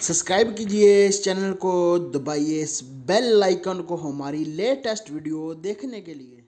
Subscribe कीजिए इस channel को, दबाइए इस बेल आइकन को हमारी लेटेस्ट वीडियो देखने के लिए।